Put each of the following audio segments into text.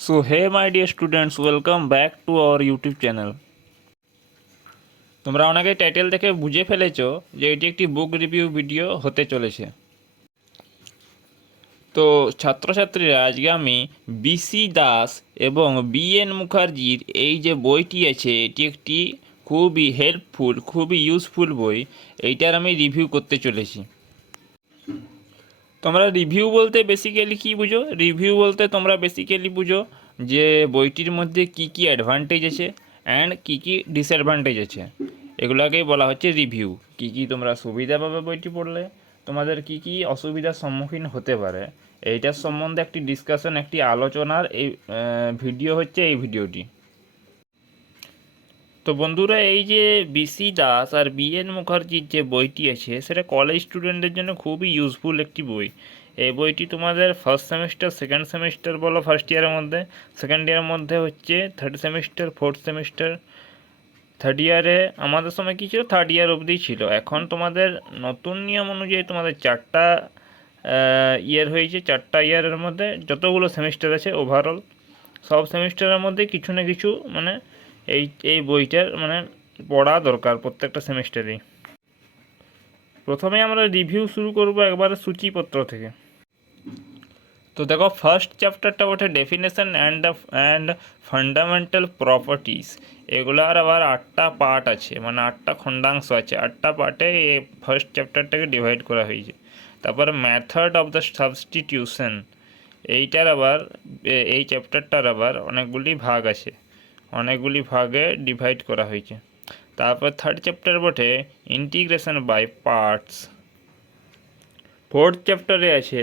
So hey my dear students, welcome back to our YouTube channel. তোমরা অনেকে title দেখে বুঝে ফেলেছো যে এটি একটি বুক রিভিউ ভিডিও হতে চলেছে। তো ছাত্রছাত্রীরা আজকে আমি বিসি দাস এবং বিএন মুখার্জির এই যে বইটি আছে এটি একটি খুবই হেল্পফুল, খুবই ইউজফুল বই। এইটার আমি রিভিউ করতে চলেছি। তোমরা রিভিউ বলতে বেসিক্যালি কী বুঝো? রিভিউ বলতে তোমরা বেসিক্যালি বুঝো যে বইটির মধ্যে কি কি অ্যাডভান্টেজ আছে অ্যান্ড কি কি ডিসঅ্যাডভান্টেজ আছে, এগুলোকেই বলা হচ্ছে রিভিউ। কি কি তোমরা সুবিধা পাবে বইটি পড়লে, তোমাদের কি কি অসুবিধার সম্মুখীন হতে পারে, এইটার সম্বন্ধে একটি ডিসকাশন, একটি আলোচনার এই ভিডিও হচ্ছে এই ভিডিওটি। তো বন্ধুরা, এই যে বিসি দাস আর বিএন মুখার্জির যে বইটি আছে সেটা কলেজ স্টুডেন্টদের জন্য খুবই ইউজফুল একটি বই। এই বইটি তোমাদের ফার্স্ট সেমিস্টার, সেকেন্ড সেমিস্টার বলো, ফার্স্ট ইয়ারের মধ্যে, সেকেন্ড ইয়ারের মধ্যে হচ্ছে third semester, fourth semester, third ইয়ারে আমাদের সময় কী ছিল, থার্ড ইয়ার অবধি ছিল। এখন তোমাদের নতুন নিয়ম অনুযায়ী তোমাদের চারটা ইয়ার হয়েছে। চারটা ইয়ারের মধ্যে যতগুলো সেমিস্টার আছে ওভারঅল সব সেমিস্টারের মধ্যে কিছু না কিছু মানে এই বইটার মানে পড়া দরকার প্রত্যেকটা সেমিস্টারেই। প্রথমে আমরা রিভিউ শুরু করব একবারে সূচিপত্র থেকে। তো দেখো, ফার্স্ট চ্যাপ্টারটা ওঠে ডেফিনেশন অ্যান্ড ফান্ডামেন্টাল প্রপার্টিস। এগুলার আবার 8টা পার্ট আছে, মানে 8টা খণ্ডাংশ আছে। 8টা পার্টে এই ফার্স্ট চ্যাপ্টারটাকে ডিভাইড করা হয়েছে। তারপর মেথড অফ দ্য সাবস্টিটিউশন, এইটার আবার এই চ্যাপ্টারটার আবার অনেকগুলি ভাগ আছে, অনেকগুলি ভাগে ডিভাইড করা হয়েছে। তারপর থার্ড চ্যাপ্টার বটে ইন্টিগ্রেশন বাই পার্টস। ফোর্থ চ্যাপ্টারে আছে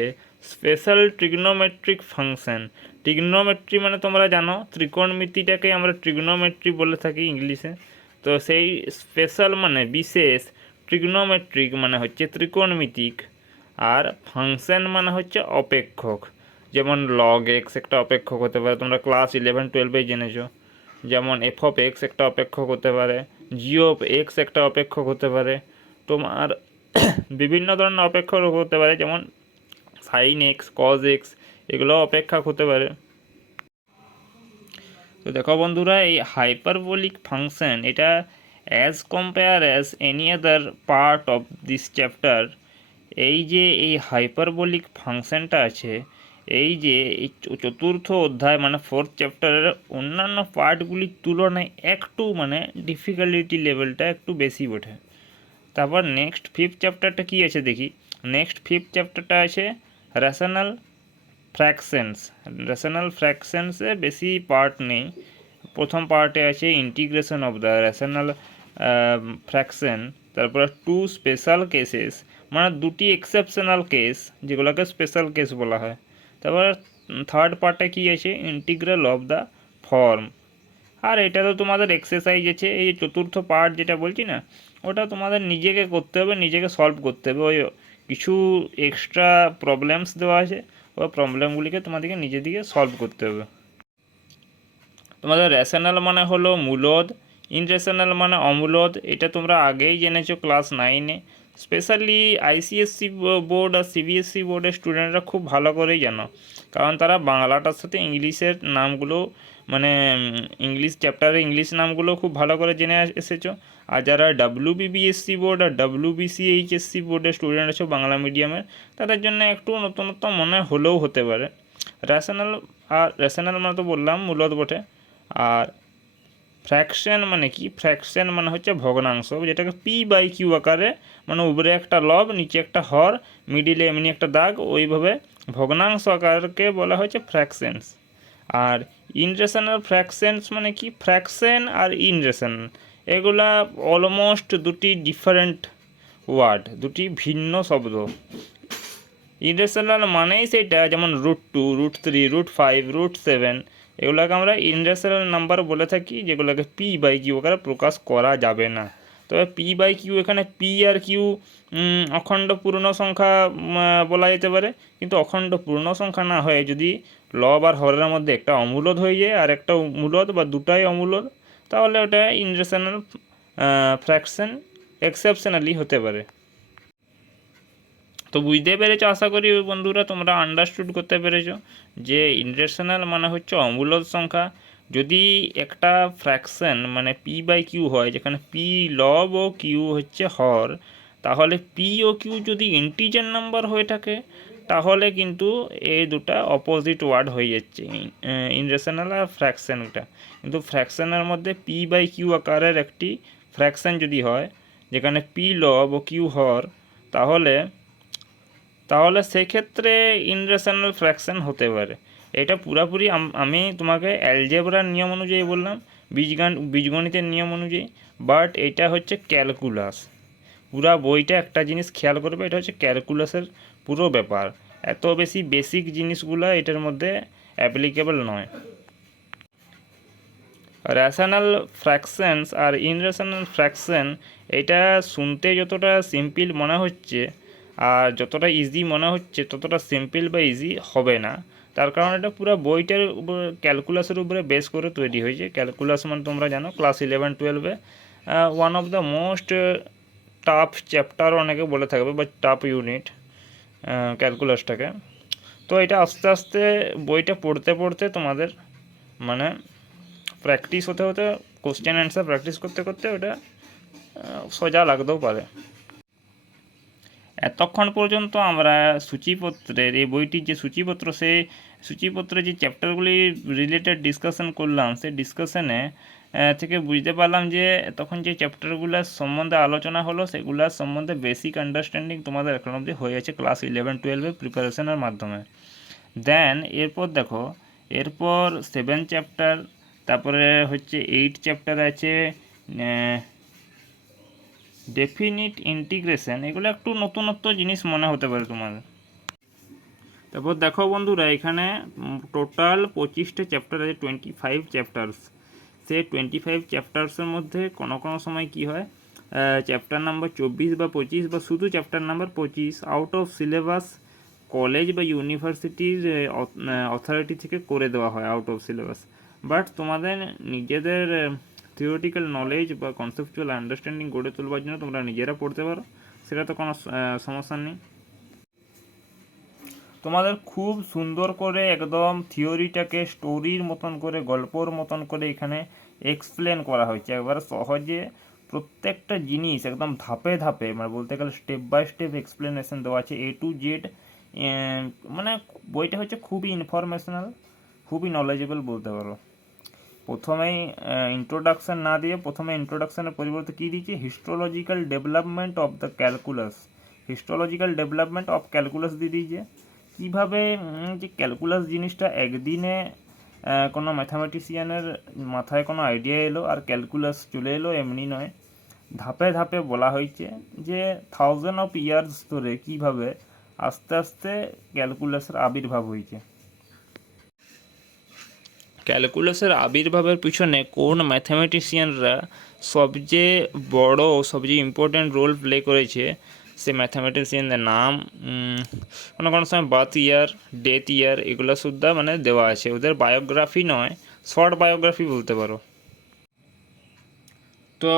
স্পেশাল ট্রিগনোমেট্রিক ফাংশন। ট্রিগনোমেট্রি মানে তোমরা জানো, ত্রিকোণমিতিটাকে আমরা ট্রিগনোমেট্রি বলে থাকি ইংলিশে। তো সেই স্পেশাল মানে বিশেষ, ট্রিগনোমেট্রিক মানে হচ্ছে ত্রিকোণমিতিক, আর ফাংশন মানে হচ্ছে অপেক্ষক। যেমন লগ এক্স একটা অপেক্ষক হতে পারে, তোমরা ক্লাস 11-12 জেনেছো। যেমন এফ অফ এক্স একটা অপেক্ষক হতে পারে, জি অফ এক্স একটা অপেক্ষক হতে পারে। তোমার বিভিন্ন ধরনের অপেক্ষক হতে পারে, যেমন সাইন এক্স, কজ এক্স, এগুলো অপেক্ষক হতে পারে। তো দেখো বন্ধুরা, এই হাইপারবোলিক ফাংশন এটা as compare as any other part of this chapter, এই যে এই হাইপারবোলিক ফাংশনটা আছে, এই যে এই চতুর্থ অধ্যায় মানে ফোর্থ চ্যাপ্টারের অন্যান্য পার্টগুলির তুলনায় একটু মানে ডিফিকাল্টি লেভেলটা একটু বেশি ওঠে। তারপর নেক্সট ফিফথ চ্যাপ্টারটা কী আছে দেখি। নেক্সট ফিফথ চ্যাপ্টারটা আছে রেশনাল ফ্র্যাকশনস। রেশনাল ফ্র্যাকশনসে বেশি পার্ট নেই। প্রথম পার্টে আছে integration of the rational fraction. তারপরে টু স্পেশাল কেসেস, মানে দুটি এক্সেপশনাল কেস যেগুলোকে স্পেশাল কেস বলা হয়। তারপরে থার্ড পার্টে কী আছে, ইন্টিগ্রাল অফ দ্য ফর্ম। আর এটা তো তোমাদের এক্সারসাইজ আছে, এই চতুর্থ পার্ট যেটা বলছি না, ওটা তোমাদের নিজেকে করতে হবে, নিজেকে সলভ করতে হবে। ওই কিছু এক্সট্রা প্রবলেমস দেওয়া আছে, ওই প্রবলেমগুলিকে তোমাদেরকে নিজেদিকে সলভ করতে হবে। তোমাদের রেশনাল মানে হলো মূলদ, ইনরেশনাল মানে অমূলদ, এটা তোমরা আগেই জেনেছো ক্লাস 9-এ। স্পেশালি আইসিএসসি বোর্ড আর সিবিএসসি বোর্ডের স্টুডেন্টরা খুব ভালো করেই জানো, কারণ তারা বাংলাটার সাথে ইংলিশের নামগুলো মানে ইংলিশ চ্যাপ্টারে ইংলিশ নামগুলো খুব ভালো করে জেনে এসেছো। আর যারা ডাব্লিউবিবিএসসি বোর্ড আর ডাব্লিউবিসিএইচএসসি বোর্ডের স্টুডেন্ট আছো বাংলা মিডিয়ামের, তাদের জন্য একটু নতুনত্ব মনে হলেও হতে পারে। রেশনাল, আর রেশনাল মানে তো বললাম মূলদ বটে। আর ফ্র্যাকশন মানে কি, ফ্র্যাকশন মানে হচ্ছে ভগ্নাংশ, যেটাকে পি বাই কিউ আকারে, মানে উপরে একটা লব নিচে একটা হর মিডিলে এমনি একটা দাগ, ওইভাবে ভগ্নাংশ আকারকে বলা হচ্ছে ফ্র্যাকশনস। আর ইনরেশনাল ফ্র্যাকশনস মানে কি, ফ্র্যাকশন আর ইনরেশন এগুলা অলমোস্ট দুটি ডিফারেন্ট ওয়ার্ড, দুটি ভিন্ন শব্দ। ইনরেশনাল মানেই সেটা, যেমন √2, √3, √5, √7, এগুলোকে আমরা ইনরেশনাল নাম্বার বলে থাকি, যেগুলোকে পি বাই কিউ আকারে প্রকাশ করা যাবে না। তবে পি বাই কিউ, এখানে পি আর কিউ অখণ্ড পূর্ণ সংখ্যা বলা যেতে পারে, কিন্তু অখণ্ড পূর্ণ সংখ্যা না হয়ে যদি লব আর হরের মধ্যে একটা অমূলদ হয়ে যায় আর একটা মূলদ বা দুটাই অমূলদ, তাহলে ওটা ইনরেশনাল ফ্র্যাকশন এক্সেপশনালি হতে পারে। তো বুঝতে পেরেছো, আশা করি বন্ধুরা তোমরা আন্ডারস্টুড করতে পেরেছো যে ইনরেশনাল মানে হচ্ছে অমূলদ সংখ্যা। যদি একটা ফ্র্যাকশন মানে পি বাই কিউ হয়, যেখানে পি লব ও কিউ হচ্ছে হর, তাহলে পি ও কিউ যদি ইন্টিজার নাম্বার হয়ে থাকে তাহলে কিন্তু এই দুটা অপোজিট ওয়ার্ড হয়ে যাচ্ছে, ইনরেশনাল আর ফ্র্যাকশনটা। কিন্তু ফ্র্যাকশনের মধ্যে পি বাই কিউ আকারের একটি ফ্র্যাকশন যদি হয় যেখানে পি লব ও কিউ হর, তাহলে তাহলে সেক্ষেত্রে ইনরেশনাল ফ্র্যাকশন হতে পারে। এটা পুরাপুরি আমি তোমাকে অ্যালজেব্রার নিয়ম অনুযায়ী বললাম, বীজগণিতের নিয়ম অনুযায়ী, বাট এটা হচ্ছে ক্যালকুলাস। পুরা বইটা একটা জিনিস খেয়াল করবে, এটা হচ্ছে ক্যালকুলাসের পুরো ব্যাপার। এত বেশি বেসিক জিনিসগুলো এটার মধ্যে অ্যাপ্লিকেবল নয়। রেশনাল ফ্র্যাকশনস আর ইনরেশনাল ফ্র্যাকশন, এটা শুনতে যতটা সিম্পল মনে হচ্ছে আর যতটা ইজি মনে হচ্ছে ততটা সিম্পল বা ইজি হবে না। তার কারণ এটা পুরো বইটার উপর ক্যালকুলাসের উপরে বেস করে তৈরি হয়েছে। ক্যালকুলাস মানে তোমরা জানো ক্লাস 11-12-এ one of the most tough chapter অনেকে বলে থাকবে, বা টাফ ইউনিট ক্যালকুলাসটাকে। তো এটা আস্তে আস্তে বইটা পড়তে পড়তে তোমাদের মানে প্র্যাকটিস হতে হতে, কোশ্চেন অ্যান্সার প্র্যাকটিস করতে করতে ওটা সোজা লাগতেও পারে। এতক্ষণ পর্যন্ত আমরা সূচিপত্রের এই বইটির যে সূচিপত্র, সেই সূচিপত্রে যে চ্যাপ্টারগুলি রিলেটেড ডিসকাশন করলাম, সেই ডিসকাশনে থেকে বুঝতে পারলাম যে তখন যে চ্যাপ্টারগুলোর সম্বন্ধে আলোচনা হলো সেগুলোর সম্বন্ধে বেসিক আন্ডারস্ট্যান্ডিং তোমাদের এখন অবধি হয়ে আছে ক্লাস 11-12 প্রিপারেশনের মাধ্যমে। দেন এরপর দেখো, এরপর 7 চ্যাপ্টার, তারপরে হচ্ছে 8 চ্যাপ্টার আছে ডেফিনিট ইন্টিগ্রেশন। এগুলো একটু নতুনত্ব জিনিস মনে হতে পারে তোমাদের। তারপর দেখো বন্ধুরা, এখানে টোটাল 25টা চ্যাপ্টার আছে, 25 চ্যাপ্টার্স। সেই 25 চ্যাপ্টার্সের মধ্যে কোনো কোনো সময় কি হয়, চ্যাপ্টার নাম্বার 24 বা 25 বা শুধু chapter number 25 out of syllabus college বা ইউনিভার্সিটির অথরিটি থেকে করে দেওয়া হয় আউট অফ সিলেবাস। বাট তোমাদের নিজেদের থিওরিটিক্যাল নলেজ বা কনসেপচুয়াল আন্ডারস্ট্যান্ডিং গড়ে তোলবার জন্য তোমরা নিজেরা পড়তে পারো, সেটা তো কোনো সমস্যা নেই। তোমাদের খুব সুন্দর করে একদম থিওরিটাকে স্টোরির মতন করে, গল্পর মতন করে এখানে এক্সপ্লেন করা হয়েছে। একবার সহজে প্রত্যেকটা জিনিস একদম ধাপে ধাপে, মানে বলতে গেলে স্টেপ বাই স্টেপ এক্সপ্লেনেশন দেওয়া আছে A to Z। মানে বইটা হচ্ছে খুবই ইনফরমেশনাল, খুবই নলেজেবল বলতে পারো। প্রথমেই ইন্ট্রোডাকশান না দিয়ে, প্রথমে ইন্ট্রোডাকশানের পরিবর্তে কী দিয়েছে, histological development of the calculus, histological development of calculus দিয়ে দিয়েছে। কীভাবে যে ক্যালকুলাস জিনিসটা একদিনে কোনো ম্যাথামেটিশিয়ানের মাথায় কোনো আইডিয়া এলো আর ক্যালকুলাস চলে এলো, এমনি নয়। ধাপে ধাপে বলা হয়েছে যে 1000 অফ ইয়ার্স ধরে কীভাবে আস্তে আস্তে ক্যালকুলাসের আবির্ভাব হয়েছে। ক্যালকুলাসের আবির্ভাবের পিছনে কোন ম্যাথামেটিশিয়ানরা সবচেয়ে বড়, সবচেয়ে ইম্পর্ট্যান্ট রোল প্লে করেছে, সে ম্যাথামেটিশিয়ানদের নাম, কোনো কোনো সময় বার্থ ইয়ার, ডেথ ইয়ার, এগুলো সুদ্ধা মানে দেওয়া আছে। ওদের বায়োগ্রাফি নয়, শর্ট বায়োগ্রাফি বলতে পারো। তো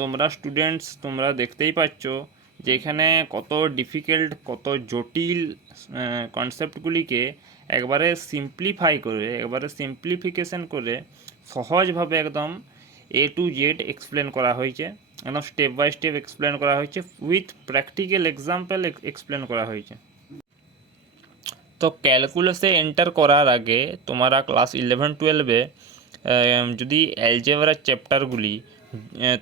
তোমরা স্টুডেন্টস, তোমরা দেখতেই পাচ্ছ যে এখানে কত ডিফিকাল্ট, কত জটিল কনসেপ্টগুলিকে একবারে সিম্পলিফাই করে, একবারে সিম্পলিফিকেশন করে সহজভাবে একদম A to Z এক্সপ্লেন করা হয়েছে, একদম স্টেপ বাই স্টেপ এক্সপ্লেন করা হয়েছে, উইথ প্র্যাকটিক্যাল এক্সাম্পল এক্সপ্লেন করা হয়েছে। তো ক্যালকুলাসে এন্টার করার আগে তোমরা ক্লাস 11-12-এ যদি অ্যালজেব্রার চ্যাপ্টারগুলি,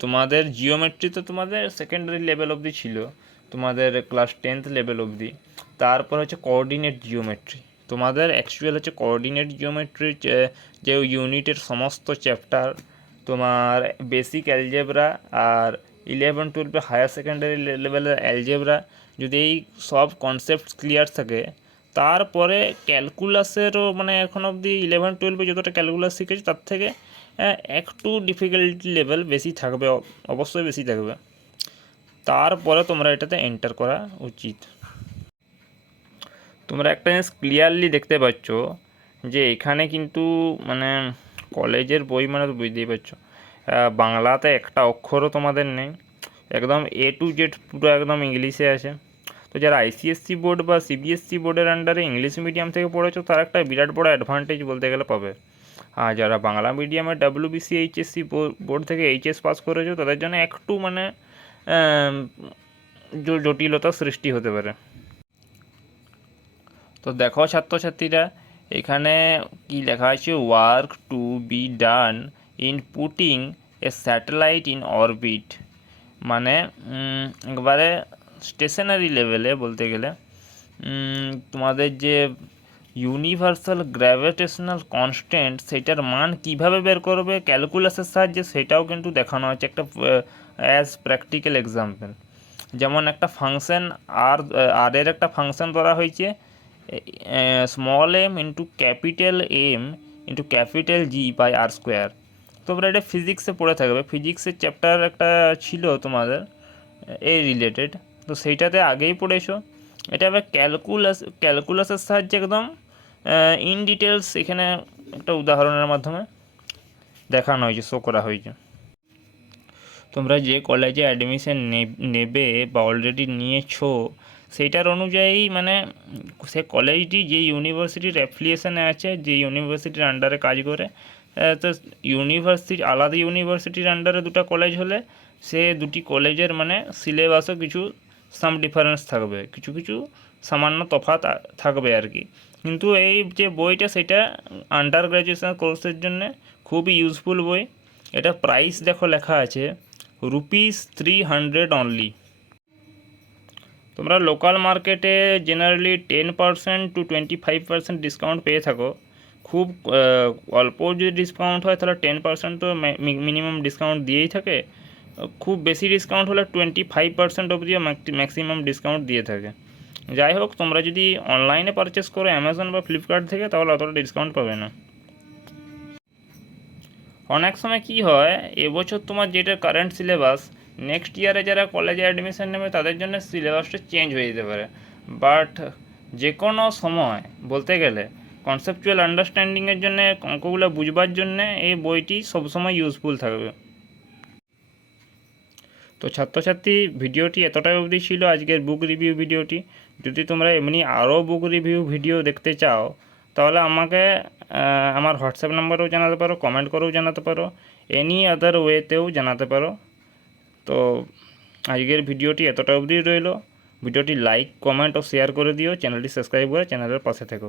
তোমাদের জিওমেট্রি তো তোমাদের সেকেন্ডারি লেভেল অবধি ছিল, তোমাদের ক্লাস 10th লেভেল অবধি। তারপর হচ্ছে কোঅর্ডিনেট জিওমেট্রি, তোমাদের অ্যাকচুয়াল হচ্ছে কোঅর্ডিনেট জিওমেট্রির যে ইউনিটের সমস্ত চ্যাপ্টার, তোমার বেসিক অ্যালজেব্রা আর 11-12 হায়ার সেকেন্ডারি লেভেলের অ্যালজেব্রা, যদি এই সব কনসেপ্ট ক্লিয়ার থাকে, তারপরে ক্যালকুলাসেরও মানে এখন অবধি 11-12 যতটা ক্যালকুলাস শিখেছি তার থেকে একটু ডিফিকাল্টি লেভেল বেশি থাকবে, অবশ্যই বেশি থাকবে। তারপরে তোমরা এটাতে এন্টার করা উচিত। তোমরা একটা জিনিস ক্লিয়ারলি দেখতে পাচ্ছ যে এখানে কিন্তু মানে কলেজের বই মানে তো বুঝতেই পারছো, বাংলাতে একটা অক্ষরও তোমাদের নেই, একদম A to Z পুরো একদম ইংলিশে আছে। তো যারা আইসিএসসি বোর্ড বা সিবিএসসি বোর্ডের আন্ডারে ইংলিশ মিডিয়াম থেকে পড়েছো তারা একটা বিরাট বড় অ্যাডভান্টেজ বলতে গেলে পাবে। আর যারা বাংলা মিডিয়ামে ডাব্লিউবিসি এইচএসসি বোর্ড থেকে এইচএস পাস করেছো তাদের জন্য একটু মানে জটিলতা সৃষ্টি হতে পারে। তো দেখো ছাত্রছাত্রীরা, এখানে কি লেখা আছে, work to be done in putting a satellite in orbit, মানে একবারে স্টেশনারি লেভেলে বলতে গেলে তোমাদের যে ইউনিভার্সাল গ্র্যাভিটেশনাল কনস্ট্যান্ট সেটার মান কিভাবে বের করবে ক্যালকুলাসের সাহায্যে, সেটাও কিন্তু দেখানো হচ্ছে একটা অ্যাজ প্র্যাকটিক্যাল এক্সাম্পল। যেমন একটা ফাংশন আর এর একটা ফাংশন ধরা হয়েছে small M into capital M into capital G by R square. তোমরা এটা ফিজিক্সে পড়ে থাকবে, ফিজিক্সের চ্যাপ্টার একটা ছিল তোমাদের এই রিলেটেড, তো সেইটাতে আগেই পড়েছো। এটা আবার ক্যালকুলাসের সাহায্যে একদম ইন ডিটেলস এখানে একটা উদাহরণের মাধ্যমে দেখানো হয়েছে, শো করা হয়েছে। তোমরা যে কলেজে অ্যাডমিশন নেবে বা অলরেডি নিয়েছো সেইটার অনুযায়ী মানে সে কলেজটি যে ইউনিভার্সিটির অ্যাফিলিয়েশনে আছে, যে ইউনিভার্সিটির আন্ডারে কাজ করে, তো আলাদা ইউনিভার্সিটির আন্ডারে দুটো কলেজ হলে সে দুটি কলেজের মানে সিলেবাসও কিছু সাম ডিফারেন্স থাকবে, কিছু কিছু সামান্য তফাৎ থাকবে আর কি। কিন্তু এই যে বইটা সেটা আন্ডার গ্র্যাজুয়েশন কোর্সের জন্য খুবই ইউজফুল বই। এটা প্রাইস দেখো লেখা আছে ₹300 অনলি। তোমরা লোকাল মার্কেটে জেনারেলি 10% টু 25% ডিসকাউন্ট পেয়ে থাকো। খুব অল্প যদি ডিসকাউন্ট হয় তাহলে 10% তো মিনিমাম ডিসকাউন্ট দিয়েই থাকে। খুব বেশি ডিসকাউন্ট হলে 25% অবধিও ম্যাক্সিমাম ডিসকাউন্ট দিয়ে থাকে। যাই হোক, তোমরা যদি অনলাইনে পারচেস করো অ্যামাজন বা ফ্লিপকার্ট থেকে তাহলে অতটা ডিসকাউন্ট পাবে না। অনেক সময় কি হয়, এবছর তোমার যেটা কারেন্ট সিলেবাস, নেক্সট ইয়ারে যারা কলেজে অ্যাডমিশন নেবে তাদের জন্য সিলেবাসটা চেঞ্জ হয়ে যেতে পারে। বাট যে কোনো সময় বলতে গেলে কনসেপচুয়াল আন্ডারস্ট্যান্ডিংয়ের জন্যে, অঙ্কগুলো বুঝবার জন্যে এই বইটি সবসময় ইউজফুল থাকবে। তো ছাত্রছাত্রী, ভিডিওটি এতটাই অবধি ছিল আজকের বুক রিভিউ ভিডিওটি। যদি তোমরা এমনি আরও বুক রিভিউ ভিডিও দেখতে চাও তাহলে আমাকে আমার হোয়াটসঅ্যাপ নাম্বারেও জানাতে পারো, কমেন্ট করেও জানাতে পারো, এনি আদার ওয়েতেও জানাতে পারো। তো আজকের ভিডিওটি এতটা অবধি রইল। ভিডিওটি লাইক, কমেন্ট ও শেয়ার করে দিও, চ্যানেলটি সাবস্ক্রাইব করে চ্যানেলের পাশে থেকো।